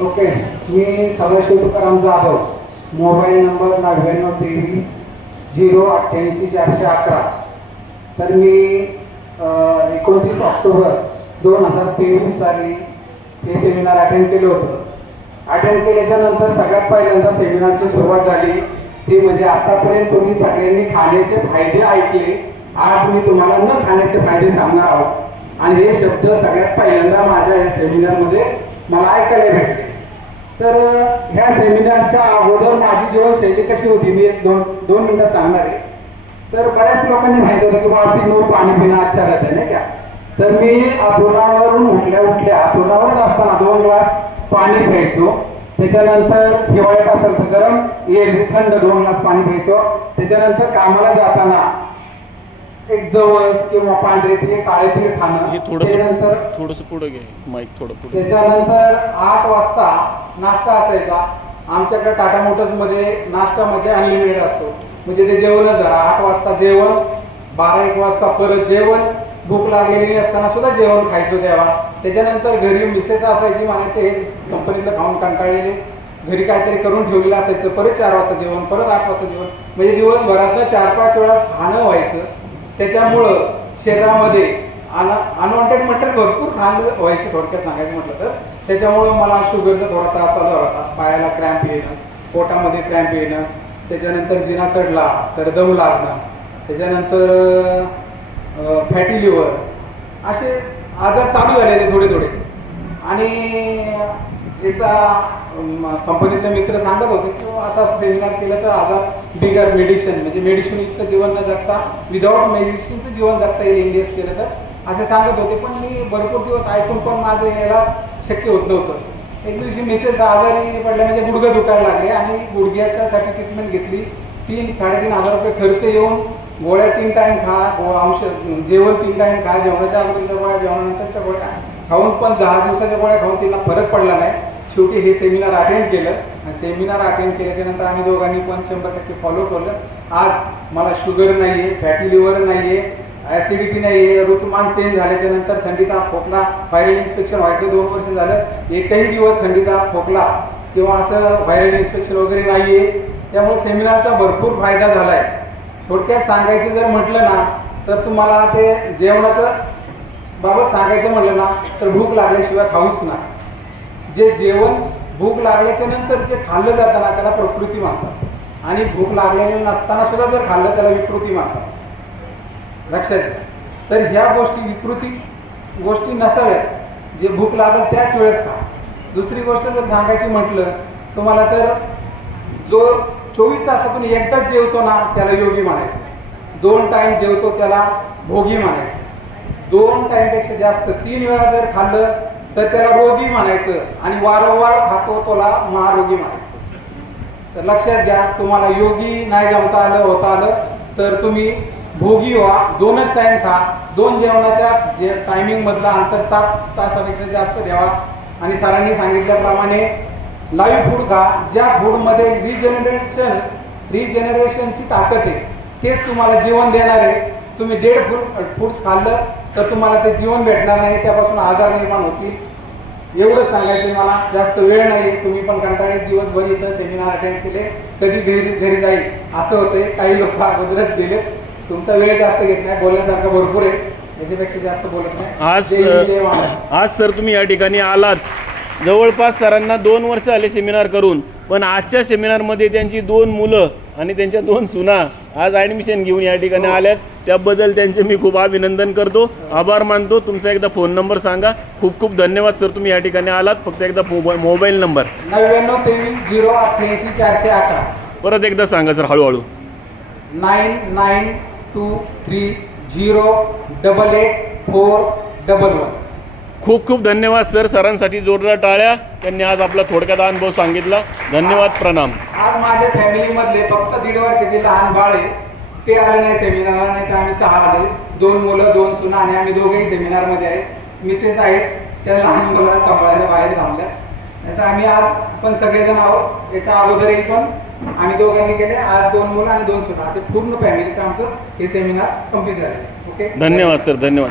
Okay, मी Sadashiv Tukaram Jadhav, mobile number 9923-088-411. तर मी 29 October 2023 साली हे सेमिनार अटेंड केलं होतं. अटेंड केल्याच्यानंतर सगळ्यात पहिल्यांदा सेमिनारची सुरुवात झाली ती म्हणजे आतापर्यंत तुम्ही सगळ्यांनी खाण्याचे फायदे ऐकले. आज मी तुम्हाला न खाण्याचे फायदे सांगणार आहोत आणि हे शब्द सगळ्यात पहिल्यांदा माझ्या या सेमिनारमध्ये मला ऐकायला भेटले. तर ह्या सेमिनारच्या अगोदर माझी जीवनशैली कशी होती मी एक दोन मिनिटं सांगणार आहे. तर बऱ्याच लोकांनी सांगितलं होतं की वासिंगवर पाणी पिणं अच्छा राहतं नाही का. तर मी अथुनावरून उठल्या अथुनावरच असताना 2 ग्लास पाणी प्यायचो. त्याच्यानंतर हिवाळ्यात असेल तर गरम थंड 2 ग्लास पाणी प्यायचो. त्याच्यानंतर कामाला जाताना एक जवस किंवा पांढरे तीळ काळे तीळ खाणं. त्याच्यानंतर थोडंसं पुढे घे माईक थोडं पुढे. त्याच्यानंतर 8 वाजता नाश्ता असायचा आमच्याकडे. टाटा मोटर्स मध्ये नाश्ता म्हणजे अनलिमिटेड असतो, म्हणजे ते जेवणच जरा 8 वाजता जेवण, 12-1 वाजता परत जेवण, भूक लागलेली असताना सुद्धा जेवण खायचो तेव्हा. त्याच्यानंतर घरी मिसेस असायची, म्हणायचे हे कंपनीतलं खाऊन कंटाळलेले, घरी काहीतरी करून ठेवलेलं असायचं. परत 4 वाजता जेवण, परत 8 वाजता जेवण, म्हणजे दिवसभरातनं 4-5 वेळा खाणं व्हायचं. त्याच्यामुळं शरीरामध्ये अनवॉन्टेड मटेरियल भरपूर खाणं व्हायचं थोडक्यात सांगायचं म्हटलं तर. त्याच्यामुळं मला शुगरचा थोडा त्रास चालू होता, पायाला क्रॅम्प येणं, पोटामध्ये क्रॅम्प येणं, त्याच्यानंतर जिना चढला तर दम लागणं, त्याच्यानंतर फॅटी लिव्हर, असे आजार चालू झालेले थोडे. आणि एकदा कंपनीतले मित्र सांगत होते की असा सेमिनार केलं तर आजार बिगर मेडिसिन म्हणजे मेडिसिन युक्त जीवन न जगता विदाऊट मेडिसिनचं जीवन जगता येईल इंडियस केलं तर असे सांगत होते. पण मी भरपूर दिवस ऐकून पण माझं यायला शक्य होत नव्हतं. एक दिवशी मिसेस आजारी पडल्या, म्हणजे गुडघे दुखायला लागले आणि गुडघ्याच्यासाठी ट्रीटमेंट घेतली. 3-3.5 हजार रुपये खर्च येऊन गोळ्या 3 टाईम खा, औषध जेवण 3 टाईम खा, जेवणाच्या अगोदरच्या गोळ्या जेवणानंतरच्या गोळ्या खाऊन पण 10 दिवसाच्या गोळ्या खाऊन तिला फरक पडला नाही. शेवटी हे सेमिनार अटेंड केलं आणि सेमिनार अटेंड केल्याच्यानंतर आम्ही दोघांनी पण 100% फॉलो केलं. आज मला शुगर नाही आहे, फॅटी लिव्हर नाही आहे, ॲसिडिटी नाही आहे. ऋतुमान चेंज झाल्याच्या नंतर थंडी ताप खोकला व्हायरल इन्स्पेक्शन व्हायचं 2 वर्ष झालं, एकही दिवस थंडी ताप खोकला किंवा असं व्हायरल इन्स्पेक्शन वगैरे नाही आहे. त्यामुळे सेमिनारचा भरपूर फायदा झाला आहे. थोडक्यात सांगायचं जर म्हटलं ना तर तुम्हाला ते जेवणाचं बाबत सांगायचं म्हटलं ना तर भूक लागल्याशिवाय खाऊच ना. जे जेवण भूक लागल्याच्या नंतर जे खाल्लं जातं ना त्याला प्रकृती म्हणतात आणि भूक लागलेली नसताना सुद्धा जर खाल्लं त्याला विकृती म्हणतात, लक्षात घ्या. तर ह्या गोष्टी नसाव्यात. जे भूक लागेल त्याच वेळेस खा. दुसरी गोष्ट जर सांगायची म्हटलं तुम्हाला तर जो 24 तासातून एकदाच जेवतो ना त्याला योगी म्हणायचं. 2 टाईम जेवतो त्याला भोगी म्हणायचं. 2 टाईमपेक्षा जास्त 3 वेळा जर खाल्लं तर त्याला रोगी म्हणायचं आणि वारंवार खातो त्याला महारोगी म्हणायचं. तर लक्षात घ्या, तुम्हाला योगी नाही जमता आलं होता आलं तर तुम्ही भोगी व्हा. 2च टाईम खा. 2 जेवणाच्या टायमिंग मधला अंतर 7 तासापेक्षा जास्त द्यावा आणि सरांनी सांगितल्याप्रमाणे लाईव्ह फूड खा. ज्या फूडमध्ये रिजेनरेशनची ताकद आहे तेच तुम्हाला जीवन देणार आहे. तुम्ही डेड फूड्स खाल्लं तर तुम्हाला ते जीवन भेटणार नाही, त्यापासून आजार निर्माण होतील. एवढंच सांगायचं आहे मला. जास्त वेळ नाही आहे, तुम्ही पण कंटाळले दिवसभर इथं सेमिनार अटेंड केले, कधी घरी जाईल असं होतंय. काही लोक अगोदरच गेले. तुमचा वेळ जास्त घेत नाही, बोलण्यासारखं भरपूर आहे, याच्यापेक्षा जास्त बोलत नाही. आज सर तुम्ही या ठिकाणी आलात. जवळपास सरांना 2 वर्ष आले सेमिनार करून, पण आजच्या सेमिनारमध्ये त्यांची 2 मुलं आणि त्यांच्या 2 सुना आज ॲडमिशन घेऊन या ठिकाणी आल्यात. त्याबद्दल त्यांचे मी खूप अभिनंदन करतो, आभार मानतो. तुमचा एकदा फोन नंबर सांगा. खूप खूप धन्यवाद सर, तुम्ही या ठिकाणी आलात. फक्त एकदा मोबाईल नंबर 9923-088-411. परत एकदा सांगा सर हळूहळू. 9923-088-411. खूप खूप धन्यवाद सर. सरांसाठी जोरदार टाळ्या. त्यांनी आज आपला थोडक्यात अनुभव सांगितला. धन्यवाद, प्रणाम. आज माझ्या फॅमिलीमधले फक्त 1.5 वर्षाचे लहान बाळ आहे, ते आले नाही सेमिनारला, नाही तर आम्ही 6 आले. 2 मुलं 2 सुना आणि आम्ही दोघेही सेमिनारमध्ये आहेत. मिसेस आहेत, त्या लहान मुलांना सांभाळायला बाहेर थांबल्या. नाही तर आम्ही आज पण सगळेजण आहोत. याच्या अगोदरही पण आम्ही दोघांनी केले. आज 2 मुलं आणि 2 सुना असे पूर्ण फॅमिलीचं आमचं हे सेमिनार कंप्लीट झाले. ओके, धन्यवाद सर, धन्यवाद.